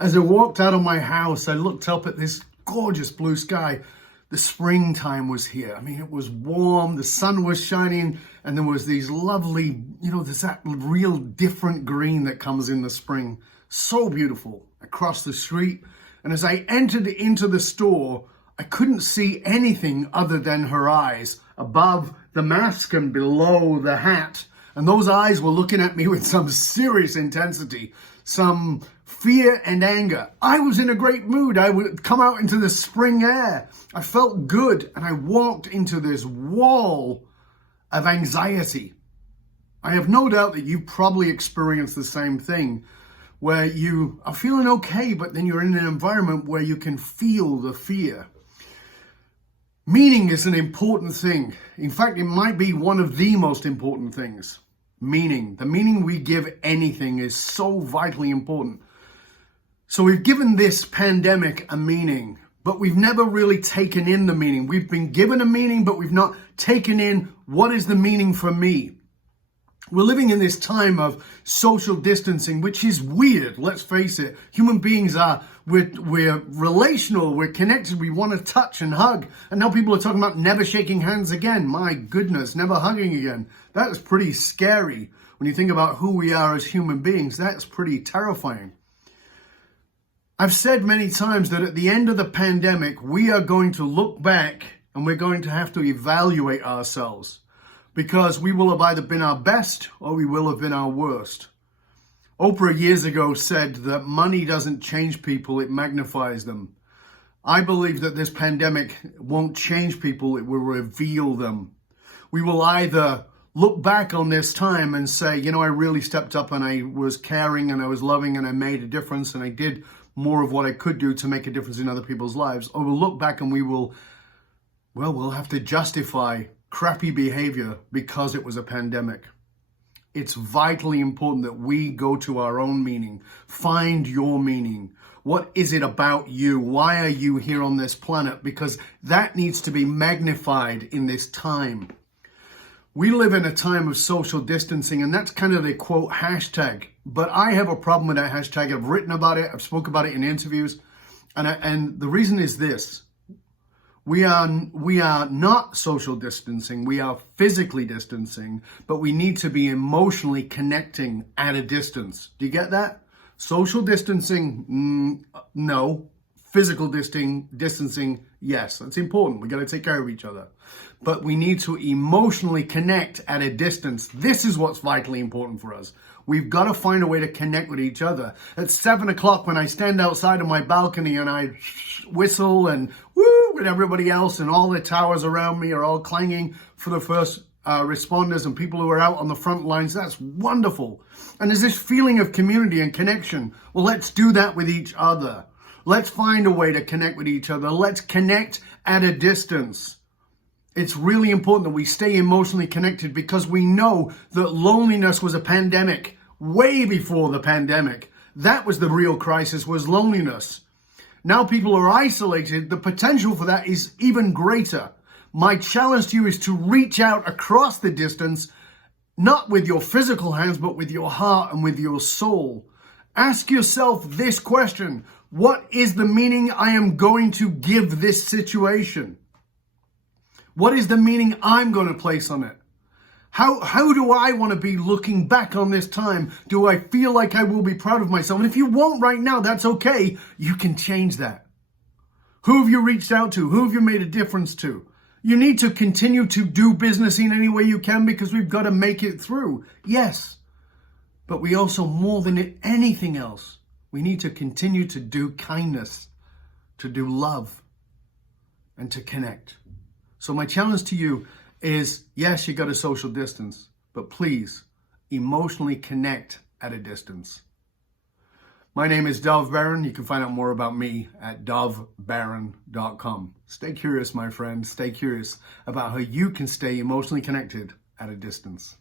As I walked out of my house, I looked up at this gorgeous blue sky. The springtime was here. I mean, it was warm, the sun was shining, and there was these lovely, there's that real different green that comes in the spring. So beautiful. Across the street. And as I entered into the store, I couldn't see anything other than her eyes above the mask and below the hat. And those eyes were looking at me with some serious intensity, some fear and anger. I was in a great mood. I would come out into the spring air. I felt good, and I walked into this wall of anxiety. I have no doubt that you probably experienced the same thing, where you are feeling okay, but then you're in an environment where you can feel the fear. Meaning is an important thing. In fact, it might be one of the most important things. Meaning. The meaning we give anything is so vitally important. So we've given this pandemic a meaning, but we've never really taken in the meaning. We've been given a meaning, but we've not taken in what is the meaning for me. We're living in this time of social distancing, which is weird. Let's face it. Human beings we're relational, we're connected, we want to touch and hug. And now people are talking about never shaking hands again. My goodness, never hugging again. That is pretty scary. When you think about who we are as human beings, that's pretty terrifying. I've said many times that at the end of the pandemic, we are going to look back and we're going to have to evaluate ourselves, because we will have either been our best or we will have been our worst. Oprah years ago said that money doesn't change people, it magnifies them. I believe that this pandemic won't change people, it will reveal them. We will either look back on this time and say, I really stepped up and I was caring and I was loving and I made a difference and I did more of what I could do to make a difference in other people's lives. Or we'll look back and we'll have to justify crappy behavior because it was a pandemic. It's vitally important that we go to our own meaning. Find your meaning. What is it about you? Why are you here on this planet? Because that needs to be magnified in this time. We live in a time of social distancing, and that's kind of the quote hashtag. But I have a problem with that hashtag. I've written about it. I've spoken about it in interviews. And the reason is this. We are not social distancing. We are physically distancing, but we need to be emotionally connecting at a distance. Do you get that? Social distancing, no. Physical distancing, yes. That's important. We got to take care of each other. But we need to emotionally connect at a distance. This is what's vitally important for us. We've got to find a way to connect with each other. At 7 o'clock, when I stand outside of my balcony and I whistle and woo with everybody else, and all the towers around me are all clanging for the first responders and people who are out on the front lines, that's wonderful. And there's this feeling of community and connection. Well, let's do that with each other. Let's find a way to connect with each other. Let's connect at a distance. It's really important that we stay emotionally connected, because we know that loneliness was a pandemic way before the pandemic. That was the real crisis, was loneliness. Now people are isolated. The potential for that is even greater. My challenge to you is to reach out across the distance, not with your physical hands, but with your heart and with your soul. Ask yourself this question: what is the meaning I am going to give this situation? What is the meaning I'm going to place on it? How do I want to be looking back on this time? Do I feel like I will be proud of myself? And if you won't right now, that's okay. You can change that. Who have you reached out to? Who have you made a difference to? You need to continue to do business in any way you can, because we've got to make it through. Yes. But we also, more than anything else, we need to continue to do kindness, to do love, and to connect. So my challenge to you is, yes, you got to social distance, but please emotionally connect at a distance. My name is Dov Baron. You can find out more about me at dovbaron.com. Stay curious, my friend. Stay curious about how you can stay emotionally connected at a distance.